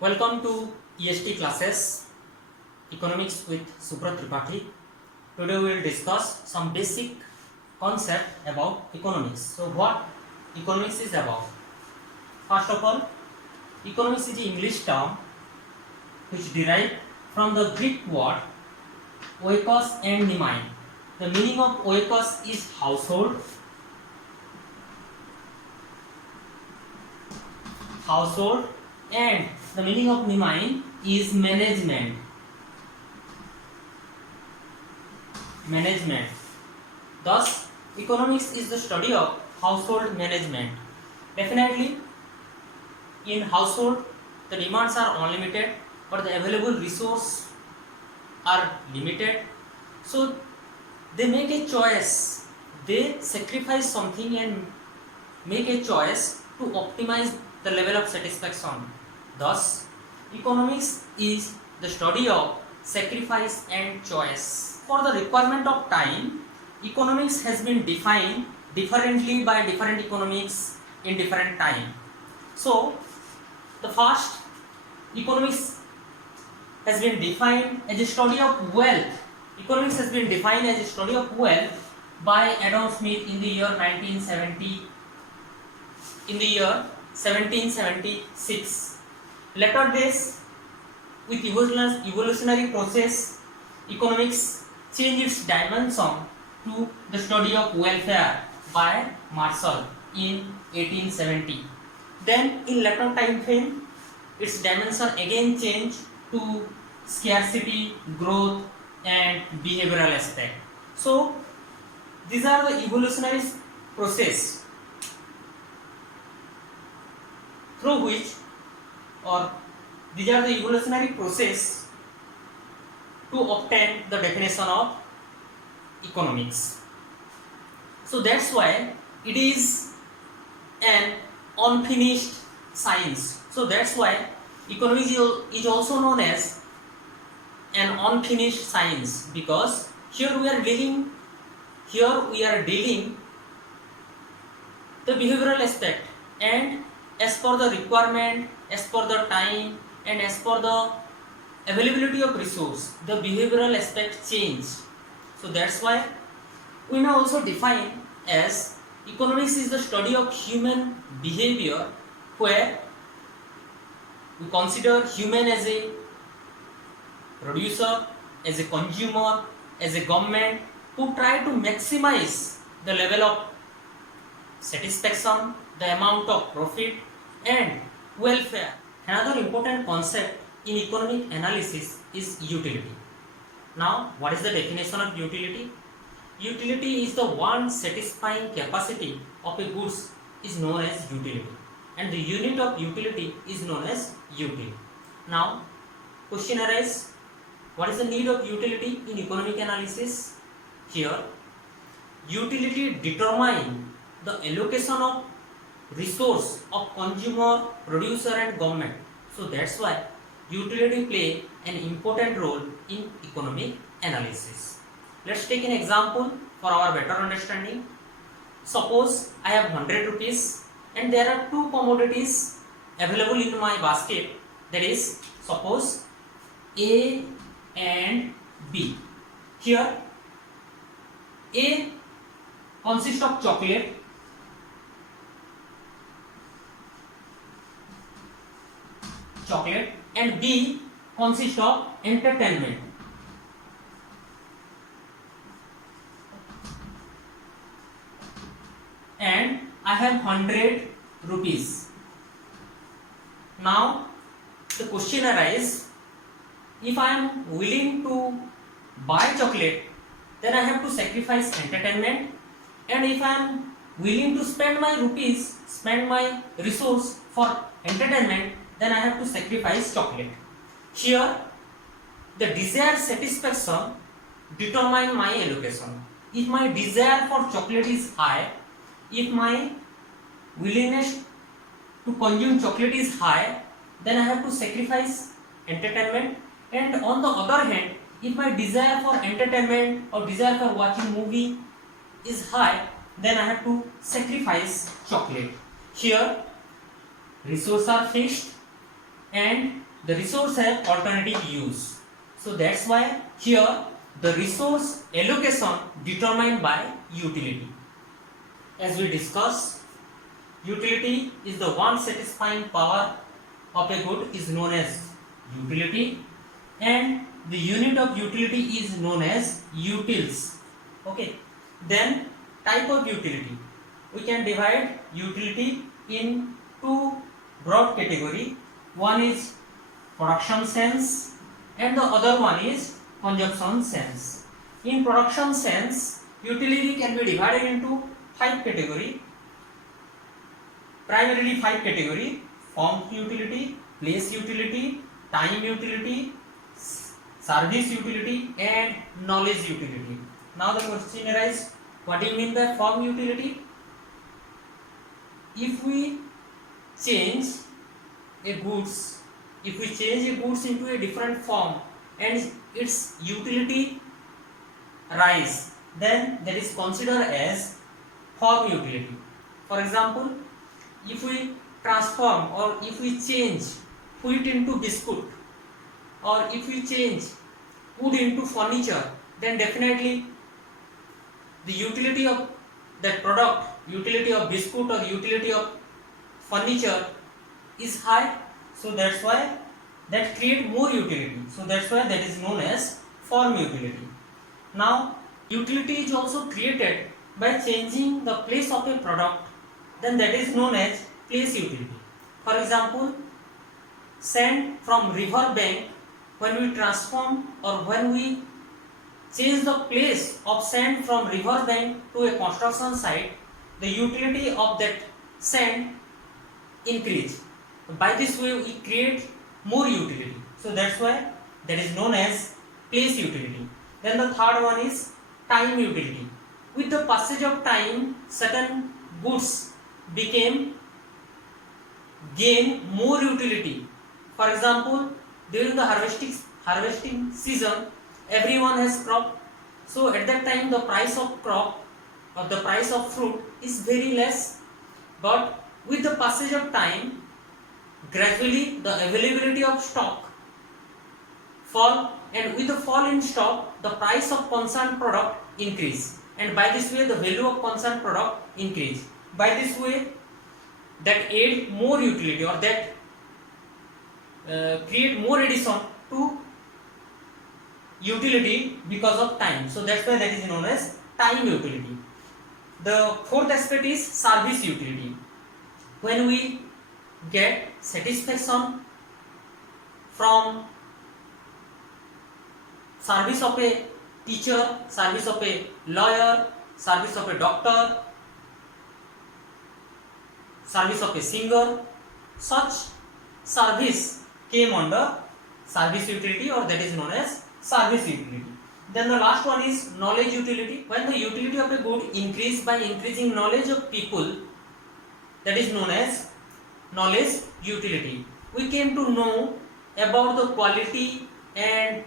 Welcome to EST classes, Economics with Subrat Tripathi. Today we will discuss some basic concept about economics. So what economics is about? First of all, economics is an English term which derived from the Greek word oikos and nemein. The meaning of oikos is household, and the meaning of nemein is management. Thus, economics is the study of household management. Definitely, in household, the demands are unlimited, but the available resources are limited. So, they make a choice. They sacrifice something and make a choice to optimize the level of satisfaction. Thus, economics is the study of sacrifice and choice. For the requirement of time, economics has been defined differently by different economics in different time. So, the first economics has been defined as a study of wealth. Economics has been defined as a study of wealth by Adam Smith in the year 1776. Later days, with evolutionary process, economics changed its dimension to the study of welfare by Marshall in 1870. Then in later time frame, its dimension again changed to scarcity, growth and behavioral aspect. So these are the evolutionary process through which, or these are the evolutionary process to obtain the definition of economics. So that's why it is an unfinished science. So that's why economics is also known as an unfinished science, because here we are dealing the behavioral aspect, and as per the requirement, as per the time and as per the availability of resource, the behavioral aspect change. So that's why we may also define as economics is the study of human behavior, where we consider human as a producer, as a consumer, as a government, who try to maximize the level of satisfaction, the amount of profit and welfare. Another important concept in economic analysis is utility. Now, what is the definition of utility? Utility is the one satisfying capacity of a goods is known as utility, and the unit of utility is known as UT. Now, question arises, what is the need of utility in economic analysis? Here, utility determines the allocation of resource of consumer, producer and government. So that's why utility play an important role in economic analysis. Let's take an example for our better understanding. Suppose I have 100 rupees and there are two commodities available in my basket, that is, suppose A and B. Here A consists of chocolate and B consists of entertainment. And I have 100 rupees. Now the question arises, if I am willing to buy chocolate, then I have to sacrifice entertainment, and if I am willing to spend my resource for entertainment, then I have to sacrifice chocolate. Here, the desired satisfaction determine my allocation. If my desire for chocolate is high, if my willingness to consume chocolate is high, then I have to sacrifice entertainment. And on the other hand, if my desire for entertainment or desire for watching movie is high, then I have to sacrifice chocolate. Here, resources are fixed and the resource have alternative use. So that's why here the resource allocation determined by utility. As we discussed, utility is the one satisfying power of a good is known as utility, and the unit of utility is known as utils. Okay, then type of utility, we can divide utility in two broad category. One is production sense and the other one is consumption sense. In production sense, utility can be divided into five category, primarily five category: form utility, place utility, time utility, service utility and knowledge utility. Now the question arises, what do you mean by form utility? If we change a goods, into a different form and its utility rise, then that is considered as form utility. For example, if we transform or if we change wheat into biscuit, or if we change wood into furniture, then definitely the utility of that product, utility of biscuit or utility of furniture is high. So that's why that create more utility. So that's why that is known as form utility. Now utility is also created by changing the place of a product, then that is known as place utility. For example, sand from river bank, when we transform or when we change the place of sand from river bank to a construction site, the utility of that sand increase. By this way we create more utility. So that's why that is known as place utility. Then the third one is time utility. With the passage of time, certain goods gain more utility. For example, during the harvesting season, everyone has crop. So at that time the price of crop or the price of fruit is very less. But with the passage of time, gradually the availability of stock fall, and with the fall in stock, the price of concerned product increase, and by this way the value of concerned product increase. By this way, that aid more utility, or that create more addition to utility because of time. So that's why that is known as time utility. The fourth aspect is service utility. When we get satisfaction from service of a teacher, service of a lawyer, service of a doctor, service of a singer, such service came under service utility, or that is known as service utility. Then the last one is knowledge utility. When the utility of a good increase by increasing knowledge of people, that is known as knowledge utility. We came to know about the quality and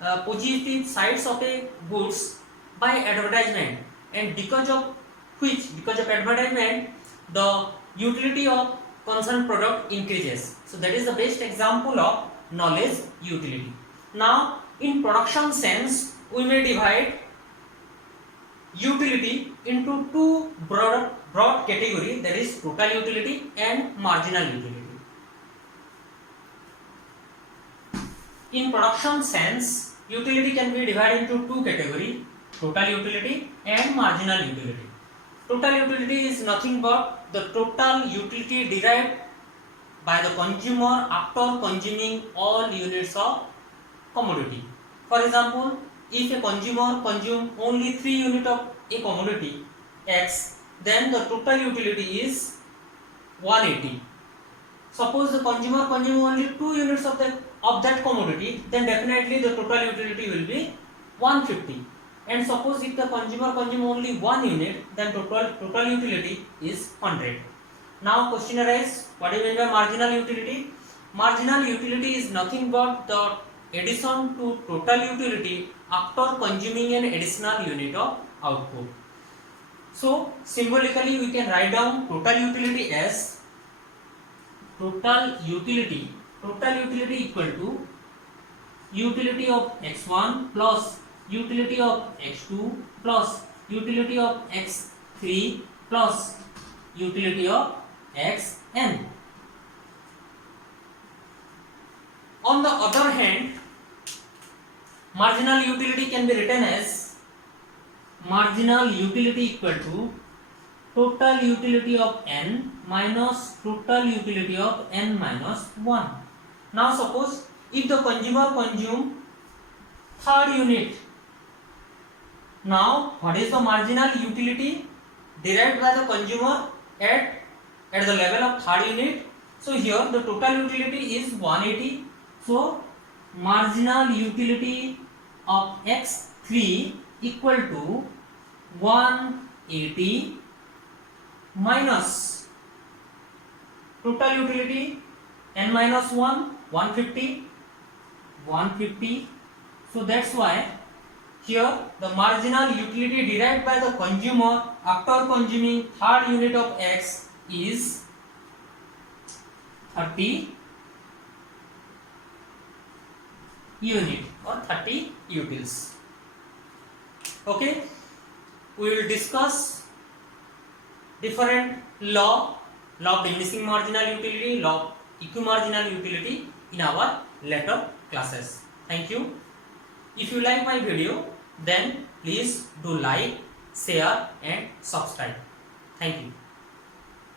positive sides of a goods by advertisement, and because of advertisement, the utility of concerned product increases. So that is the best example of knowledge utility. Now in production sense, we may divide utility into two broad category, that is total utility and marginal utility. In production sense, utility can be divided into two category, total utility and marginal utility. Total utility is nothing but the total utility derived by the consumer after consuming all units of commodity. For example, if a consumer consumes only 3 units of a commodity X, then the total utility is 180. Suppose the consumer consumes only 2 units of that commodity, then definitely the total utility will be 150. And suppose if the consumer consumes only 1 unit, then total utility is 100. Now question arises, what do you mean by marginal utility? Marginal utility is nothing but the addition to total utility after consuming an additional unit of output. So symbolically we can write down total utility as total utility total utility equal to utility of x1 plus utility of x2 plus utility of x3 plus utility of xn. On the other hand, marginal utility can be written as marginal utility equal to total utility of n minus total utility of n minus 1. Now suppose if the consumer consume third unit, now what is the marginal utility derived by the consumer at the level of third unit? So here the total utility is 180. So marginal utility of x3 equal to 180 minus total utility n minus 1 150. So that's why here the marginal utility derived by the consumer after consuming third unit of x is 30 unit or 30 utils. Okay, we will discuss different law of diminishing marginal utility, law of equimarginal utility in our later classes. Thank you. If you like my video, then please do like, share and subscribe. Thank you.